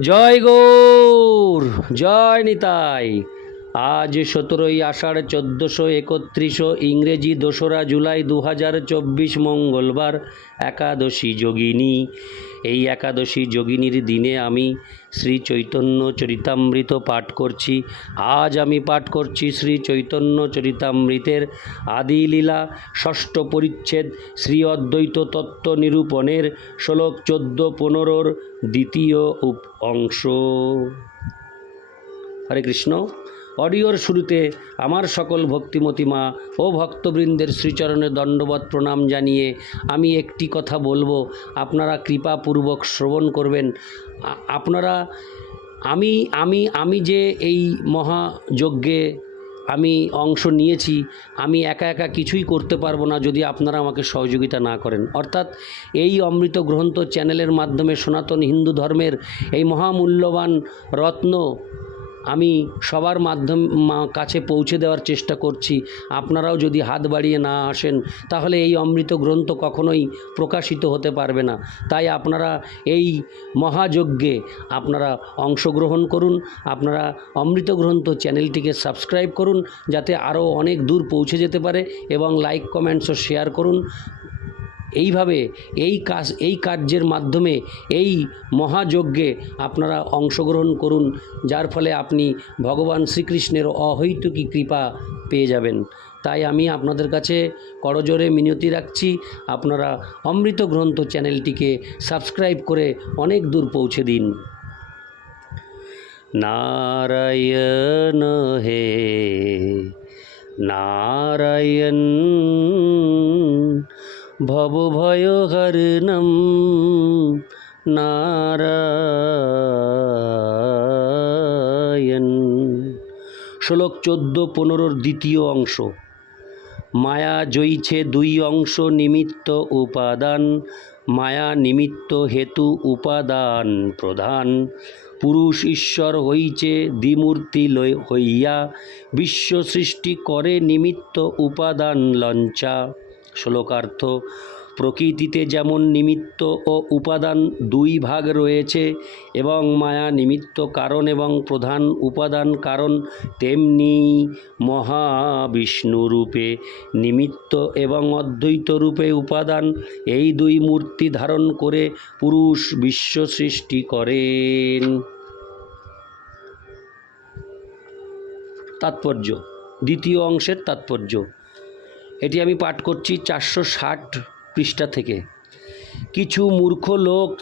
জয় গৌর জয় নিতাই। আজ সতেরোই আষাঢ় চোদ্দোশো একত্রিশো ইংরেজি দোসরা জুলাই দু চব্বিশ মঙ্গলবার একাদশী যোগিনী। এই একাদশী যোগিনীর দিনে আমি শ্রী চৈতন্য চরিতামৃত পাঠ করছি। আজ আমি পাঠ করছি শ্রী চৈতন্য চরিতামৃতের আদিলীলা, ষষ্ঠ পরিচ্ছেদ, শ্রী অদ্বৈত তত্ত্ব নিরূপণের শ্লোক চোদ্দ পনেরোর দ্বিতীয় উপ অংশ। হরে কৃষ্ণ। অডিওর শুরুতে আমার সকল ভক্তিমতী মা ও ভক্তবৃন্দের শ্রীচরণে দণ্ডবত প্রণাম জানিয়ে আমি একটি কথা বলব। আপনারা কৃপাপূর্বক শ্রবণ করবেন। আপনারা, আমি আমি আমি যে এই মহাযজ্ঞে আমি অংশ নিয়েছি, আমি একা একা কিছুই করতে পারব না যদি আপনারা আমাকে সহযোগিতা না করেন। অর্থাৎ এই অমৃত গ্রন্থ চ্যানেলের মাধ্যমে সনাতন হিন্দু ধর্মের এই মহামূল্যবান রত্ন আমি সবার মাধ্যম কাছে পৌঁছে দেওয়ার চেষ্টা করছি। আপনারাও যদি হাত বাড়িয়ে না আসেন, তাহলে এই অমৃত গ্রন্থ কখনোই প্রকাশিত হতে পারবে না। তাই আপনারা এই মহাযজ্ঞে আপনারা অংশগ্রহণ করুন, আপনারা অমৃত গ্রন্থ চ্যানেলটিকে সাবস্ক্রাইব করুন, যাতে আরও অনেক দূর পৌঁছে যেতে পারে এবং লাইক, কমেন্টস ও শেয়ার করুন। এইভাবে এই কাজ, এই কার্যের মাধ্যমে এই মহাযজ্ঞে আপনারা অংশগ্রহণ করুন, যার ফলে আপনি ভগবান শ্রীকৃষ্ণের অহৈতুকী কৃপা পেয়ে যাবেন। তাই আমি আপনাদের কাছে করজোরে মিনতি রাখছি, আপনারা অমৃত গ্রন্থ চ্যানেলটিকে সাবস্ক্রাইব করে অনেক দূর পৌঁছে দিন। নারায়ণ হে, নারায়ণ ভবভয়হরণম নারায়ণ। শ্লোক চোদ্দ পনেরোর দ্বিতীয় অংশ। মায়া জয়ীছে দুই অংশ নিমিত্ত উপাদান, মায়া নিমিত্ত হেতু উপাদান প্রধান। পুরুষ ঈশ্বর হইছে দ্বিমূর্তি হইয়া, বিশ্ব সৃষ্টি করে নিমিত্ত উপাদান লঞ্চা। শ্লোকার্থ, প্রকৃতিতে যেমন নিমিত্ত ও উপাদান দুই ভাগ রয়েছে এবং মায়া নিমিত্ত কারণ এবং প্রধান উপাদান কারণ, তেমনি মহাবিষ্ণু রূপে নিমিত্ত এবং অদ্বৈত রূপে উপাদান এই দুই মূর্তি ধারণ করে পুরুষ বিশ্ব সৃষ্টি করেন। তাৎপর্য, দ্বিতীয় অংশের তাৎপর্য এটি আমি পাঠ করছি চারশো ষাট পৃষ্ঠা থেকে। কিছু মূর্খ লোক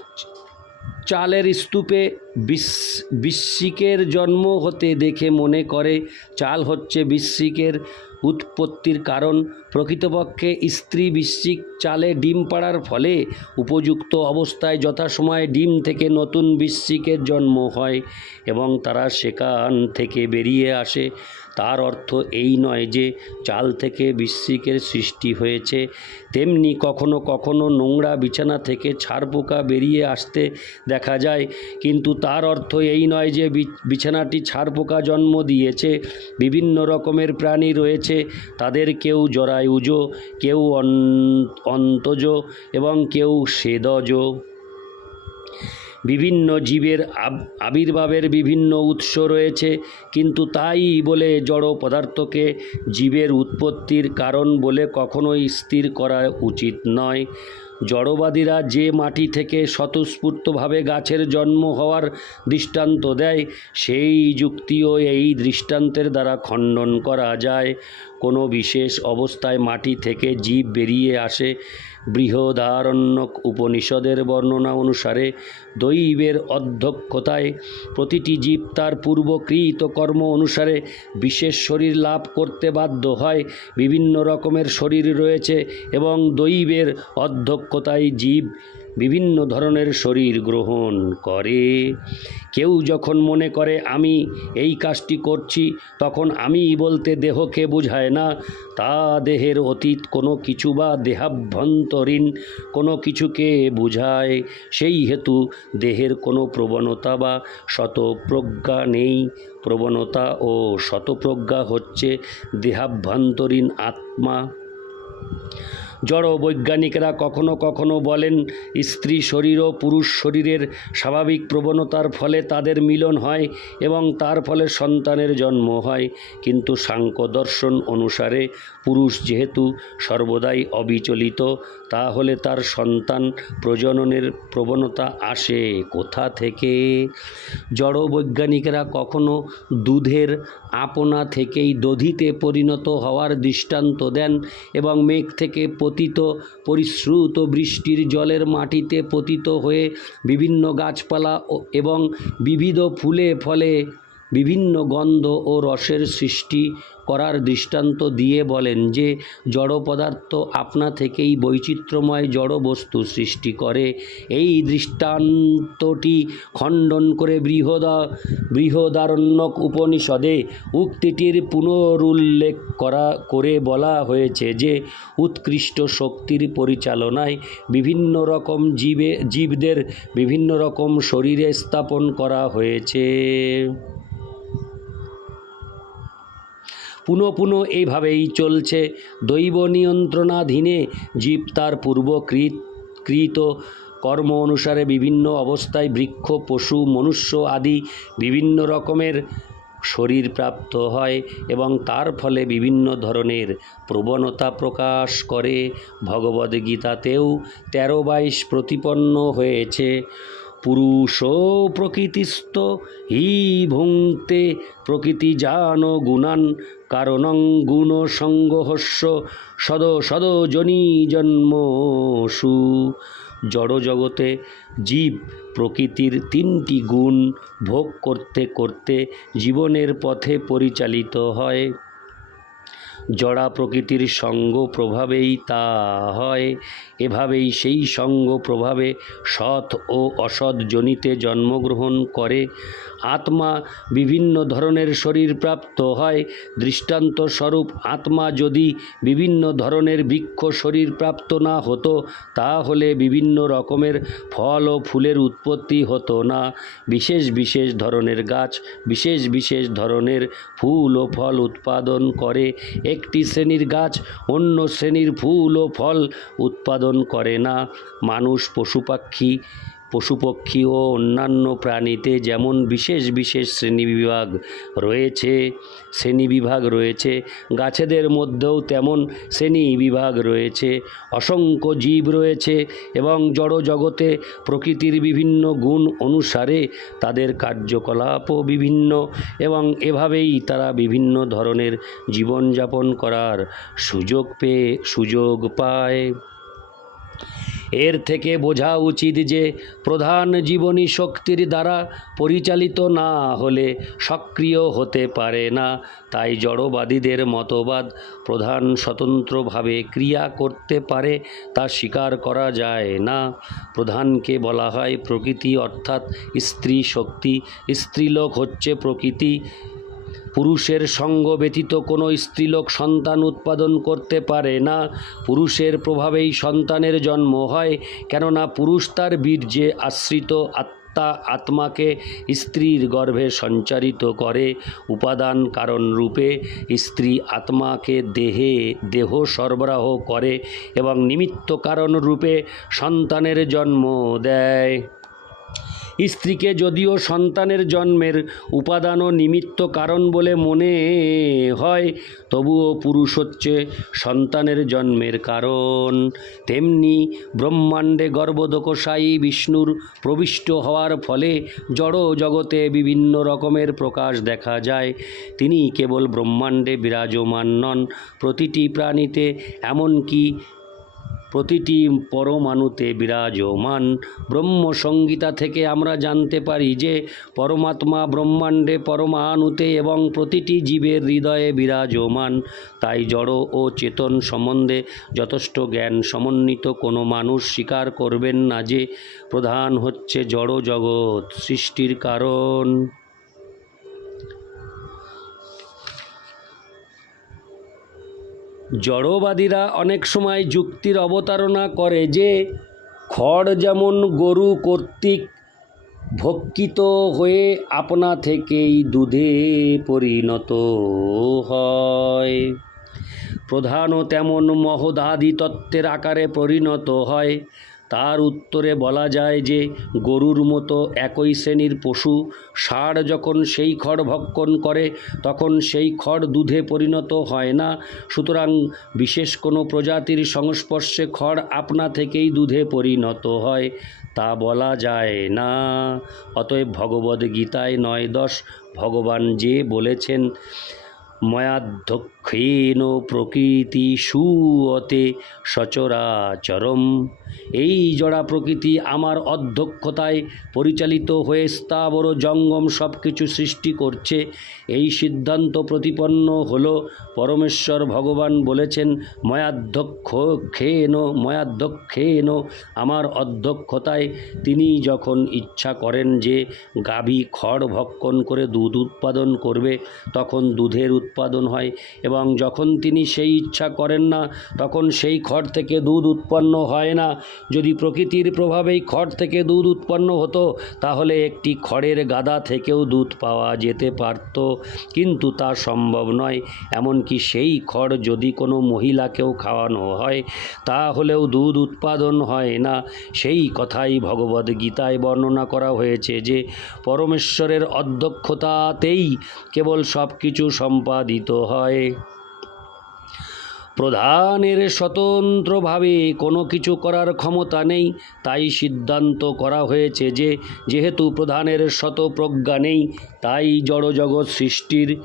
চালের স্তূপে বিশ- বৃশ্চিকের জন্ম হতে দেখে মনে করে, চাল হচ্ছে বিশ্বিকের উৎপত্তির কারণ। প্রকৃতপক্ষে স্ত্রী বিশ্বিক চালে ডিম পাড়ার ফলে উপযুক্ত অবস্থায় যথাসময়ে ডিম থেকে নতুন বৃশ্চিকের জন্ম হয় এবং তারা সেখান থেকে বেরিয়ে আসে। তার অর্থ এই নয় যে চাল থেকে বৃশ্চিকের সৃষ্টি হয়েছে। তেমনি কখনো কখনো নোংরা বিছানা থেকে ছারপোকা বেরিয়ে আসতে দেখা যায়। কিন্তু তার অর্থ এই নয় যে বিছানাটি ছারপোকা জন্ম দিয়েছে। বিভিন্ন রকমের প্রাণী রয়েছে। তাদের কেউ জরায়ুজ, কেউ অন- অন্তজ এবং কেউ সেদজ। বিভিন্ন জীবের আব- আবির্ভাবের বিভিন্ন উৎস রয়েছে, কিন্তু তাই বলে জড় পদার্থকে জীবের উৎপত্তির কারণ বলে কখনোই স্থির করা উচিত নয়। জড়বাদীরা যে মাটি থেকে স্বতঃস্ফূর্তভাবে গাছের জন্ম হওয়ার দৃষ্টান্ত দেয়, সেই যুক্তিও এই দৃষ্টান্তের দ্বারা খণ্ডন করা যায়। কোনো বিশেষ অবস্থায় মাটি থেকে জীব বেরিয়ে আসে বৃহদারণ্যক উপনিষদের বর্ণনা অনুসারে দৈবের অধ্যক্ষতায় প্রতিটি জীব তার পূর্বকৃত কর্ম অনুসারে বিশেষ শরীর লাভ করতে বাধ্য হয়, বিভিন্ন রকমের শরীর রয়েছে এবং দৈবের অধ্যক্ষতায় জীব বিভিন্ন ধরনের শরীর গ্রহণ করে। কেউ যখন মনে করে, আমি এই কাজটি করছি তখন আমি বলতে দেহকে বোঝায় না। তা দেহের অতীত কোনো কিছু বা দেহাভ্যন্তরীণ কোনো কিছুকে বোঝায়। সেই হেতু দেহের কোনো প্রবণতা বা শতপ্রজ্ঞা নেই। প্রবণতা ও শতপ্রজ্ঞা হচ্ছে দেহাভ্যন্তরীণ আত্মা। জড় বৈজ্ঞানিকরা কখনো কখনো বলেন, স্ত্রী শরীর ও পুরুষ শরীরের স্বাভাবিক প্রবণতার ফলে তাদের মিলন হয় এবং তার ফলে সন্তানের জন্ম হয়। কিন্তু সাংখ্য দর্শন অনুসারে পুরুষ যেহেতু সর্বদাই অবিচলিত, তাহলে তার সন্তান প্রজননের প্রবণতা আসে কোথা থেকে? জড় বৈজ্ঞানিকেরা কখনো দুধের আপনা থেকেই দধিতে পরিণত হওয়ার দৃষ্টান্ত দেন এবং মেঘ থেকে পতিত, পরিশ্রুত বৃষ্টির জলের মাটিতে পতিত হয়ে বিভিন্ন গাছপালা এবং বিবিধ ফুলে ফলে বিভিন্ন গন্ধ ও রসের সৃষ্টি করার দৃষ্টান্ত দিয়ে বলেন যে, জড় পদার্থ আপনা থেকেই বৈচিত্র্যময় জড় বস্তু সৃষ্টি করে। এই দৃষ্টান্তটি খণ্ডন করে বৃহদা, বৃহদারণ্যক উপনিষদে উক্তিটির পুনরুল্লেখ করা, করে বলা হয়েছে যে, উৎকৃষ্ট শক্তির পরিচালনায় বিভিন্ন রকম জীবে, জীবদের বিভিন্ন রকম শরীরে স্থাপন করা হয়েছে। পুনঃ পুনঃ এইভাবেই চলছে। দৈব নিয়ন্ত্রণাধীনে জীব তার পূর্বকৃত কৃত কর্ম অনুসারে বিভিন্ন অবস্থায় বৃক্ষ, পশু, মনুষ্য আদি বিভিন্ন রকমের শরীর প্রাপ্ত হয় এবং তার ফলে বিভিন্ন ধরনের প্রবণতা প্রকাশ করে। ভগবদ্গীতাতেও তেরো বাইশ প্রতিপন্ন হয়েছে, পুরুষ প্রকৃতিস্থ, হি ভুঙ্ক্তে প্রকৃতি জান গুণান কারণং গুণ সংগহস্য সদ সদ জনি জন্মসু। জড় জগতে জীব প্রকৃতির তিনটি গুণ ভোগ করতে করতে জীবনের পথে পরিচালিত হয়। জড়া প্রকৃতির সঙ্গ প্রভাবেই তা হয়। এভাবেই সেই সঙ্গ প্রভাবে সৎ ও অসৎ জনিতে জন্মগ্রহণ করে। আত্মা বিভিন্ন ধরনের শরীর প্রাপ্ত হয়। দৃষ্টান্ত স্বরূপ আত্মা যদি বিভিন্ন ধরনের বৃক্ষ শরীর প্রাপ্ত না হতো, তাহলে বিভিন্ন রকমের ফল ও ফুলের উৎপত্তি হতো না। বিশেষ বিশেষ ধরনের গাছ, বিশেষ বিশেষ ধরনের ফুল ও ফল উৎপাদন করে। একটি শ্রেণির গাছ অন্য শ্রেণির ফুল ও ফল উৎপাদন করে না। মানুষ পশু পাখি পশুপক্ষী ও অন্যান্য প্রাণীতে যেমন বিশেষ বিশেষ শ্রেণীবিভাগ রয়েছে শ্রেণীবিভাগ রয়েছে, গাছেদের মধ্যেও তেমন শ্রেণীবিভাগ রয়েছে, অসংখ্য জীব রয়েছে এবং জড় জগতে প্রকৃতির বিভিন্ন গুণ অনুসারে তাদের কার্যকলাপও বিভিন্ন এবং এভাবেই তারা বিভিন্ন ধরনের জীবনযাপন করার সুযোগ পেয়ে, সুযোগ পায়। এর থেকে বোঝা উচিত যে প্রধান জীবনী শক্তির দ্বারা পরিচালিত না হলে সক্রিয় হতে পারে না। তাই জড়বাদীদের মতবাদ প্রধান স্বতন্ত্রভাবে ক্রিয়া করতে পারে তা স্বীকার করা যায় না। প্রধানকে বলা হয় প্রকৃতি, অর্থাৎ স্ত্রী শক্তি। স্ত্রীলোক হচ্ছে প্রকৃতি। পুরুষের সঙ্গ ব্যতীত কোনো স্ত্রীলোক সন্তান উৎপাদন করতে পারে না। পুরুষের প্রভাবেই সন্তানের জন্ম হয়, কেননা পুরুষ তার বীর্যে আশ্রিত আত্মা আত্মাকে স্ত্রীর গর্ভে সঞ্চারিত করে। উপাদান কারণ রূপে স্ত্রী আত্মাকে দেহে, দেহ সরবরাহ করে এবং নিমিত্ত কারণ রূপে সন্তানের জন্ম দেয়। স্ত্রীকে যদিও সন্তানের জন্মের উপাদান ও নিমিত্ত কারণ বলে মনে হয়, তবুও পুরুষ হচ্ছে সন্তানের জন্মের কারণ। তেমনি ব্রহ্মাণ্ডে গর্ভদোকসায়ী বিষ্ণুর প্রবিষ্ট হওয়ার ফলে জড় জগতে বিভিন্ন রকমের প্রকাশ দেখা যায়। তিনি কেবল ব্রহ্মাণ্ডে বিরাজমান নন, প্রতিটি প্রাণীতে এমনকি প্রতিটি পরমাণুতে বিরাজমান ব্রহ্মসংগীতা থেকে আমরা জানতে পারি যে পরমাত্মা ব্রহ্মাণ্ডে পরমাণুতে এবং প্রতিটি জীবের হৃদয়ে বিরাজমান। তাই জড় ও চেতন সম্বন্ধে যথেষ্ট জ্ঞান সমন্বিত কোনো মানুষ স্বীকার করবেন না যে প্রধান হচ্ছে জড় জগৎ সৃষ্টির কারণ। জড়বাদীরা অনেক সময় যুক্তির অবতারণা করে যে, খড় যেমন গরু কর্তৃক ভক্ষিত হয়ে আপনা থেকেই দুধে পরিণত হয়। প্রধানও তেমন মহদাদি তত্ত্বের আকারে পরিণত হয়। তার উত্তরে বলা যায় যে, গরুর মতো একই শ্রেণির পশু ষাঁড় যখন সেই খড় ভক্ষণ করে, তখন সেই খড় দুধে পরিণত হয় না। সুতরাং বিশেষ কোনো প্রজাতির সংস্পর্শে খড় আপনা থেকেই দুধে পরিণত হয়, তা বলা যায় না। অতএব ভগবদ্গীতায় নয় দশ, ভগবান যে বলেছেন ময়াধ্যক্ষেন প্রকৃতি সুয়তে সচরাচরম। এই জড়া প্রকৃতি আমার অধ্যক্ষতায় পরিচালিত হয়ে স্থাবর জঙ্গম সব কিছু সৃষ্টি করছে। এই সিদ্ধান্ত প্রতিপন্ন হল পরমেশ্বর ভগবান বলেছেন, ময়াধ্যক্ষ খেন ময়াধ্যক্ষেন আমার অধ্যক্ষতায় তিনি যখন ইচ্ছা করেন যে গাভী খড় ভক্ষণ করে দুধ উৎপাদন করবে, তখন দুধের উৎপাদন হয় এবং যখন তিনি সেই ইচ্ছা করেন না, তখন সেই খড় থেকে দুধ উৎপন্ন হয় না। যদি প্রকৃতির প্রভাবেই খড় থেকে দুধ উৎপন্ন হতো, তাহলে একটি খড়ের গাদা থেকেও দুধ পাওয়া যেতে পারত। কিন্তু তা সম্ভব নয়। এমনকি সেই খড় যদি কোনো মহিলাকেও খাওয়ানো হয়, তাহলেও দুধ উৎপাদন হয় না। সেই কথাই ভগবদ্গীতায় বর্ণনা করা হয়েছে যে, পরমেশ্বরের অধ্যক্ষতাতেই কেবল সব কিছু সম্পাদিত হয়। প্রধানের স্বতন্ত্রভাবে কোনো কিছু করার ক্ষমতা নেই, তাই সিদ্ধান্ত করা হয়েছে যে, যেহেতু প্রধানের শতপ্রজ্ঞা নেই, তাই জড়জগৎ সৃষ্টির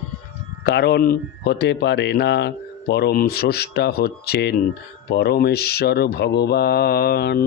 কারণ হতে পারে না। পরম স্রষ্টা হচ্ছেন পরমেশ্বর ভগবান।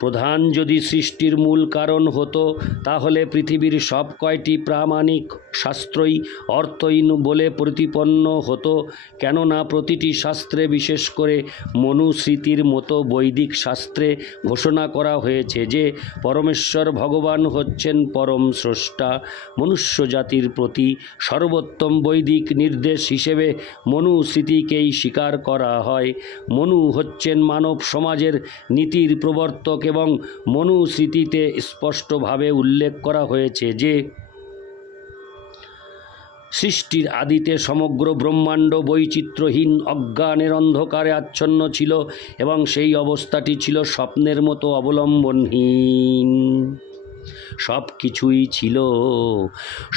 প্রধান যদি সৃষ্টির মূল কারণ হতো, তাহলে পৃথিবীর সব কয়টি প্রামাণিক শাস্ত্রই অর্থহীন বলে প্রতিপন্ন হতো, কেননা প্রতিটি শাস্ত্রে বিশেষ করে মনুস্মৃতির মতো বৈদিক শাস্ত্রে ঘোষণা করা হয়েছে যে, পরমেশ্বর ভগবান হচ্ছেন পরম স্রষ্টা। মনুষ্য জাতির প্রতি সর্বোত্তম বৈদিক নির্দেশ হিসেবে মনুস্মৃতিকেই স্বীকার করা হয়। মনু হচ্ছেন মানব সমাজের নীতির প্রবর্তক এবং মনুস্মৃতিতে স্পষ্টভাবে উল্লেখ করা হয়েছে যে সৃষ্টির আদিতে সমগ্র ব্রহ্মাণ্ড বৈচিত্র্যহীন, অজ্ঞানের অন্ধকারে আচ্ছন্ন ছিল এবং সেই অবস্থাটি ছিল স্বপ্নের মতো অবলম্বনহীন। সব কিছুই ছিল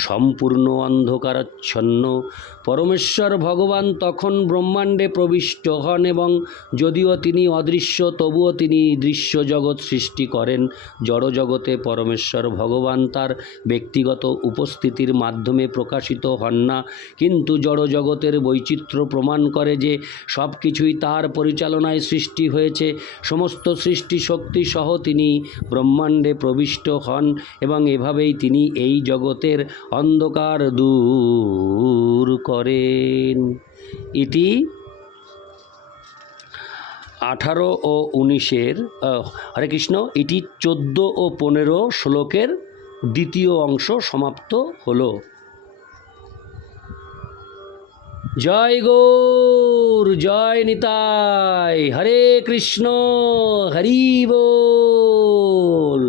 সম্পূর্ণ অন্ধকারাচ্ছন্ন। পরমেশ্বর ভগবান তখন ব্রহ্মাণ্ডে প্রবিষ্ট হন এবং যদিও তিনি অদৃশ্য, তবুও তিনি দৃশ্য জগৎ সৃষ্টি করেন। জড়জগতে পরমেশ্বর ভগবান তার ব্যক্তিগত উপস্থিতির মাধ্যমে প্রকাশিত হন না, কিন্তু জড়জগতের বৈচিত্র্য প্রমাণ করে যে সব কিছুই তার পরিচালনায় সৃষ্টি হয়েছে। সমস্ত সৃষ্টি শক্তি সহ তিনি ব্রহ্মাণ্ডে প্রবিষ্ট হন। এবং এভাবেই তিনি এই জগতের অন্ধকার দূর করেন। ইতি আঠারো ও উনিশের হরে কৃষ্ণ এটি চোদ্দ ও পনেরো শ্লোকের দ্বিতীয় অংশ সমাপ্ত হলো। জয় গৌর, জয় নিতাই, হরে কৃষ্ণ, হরি বল।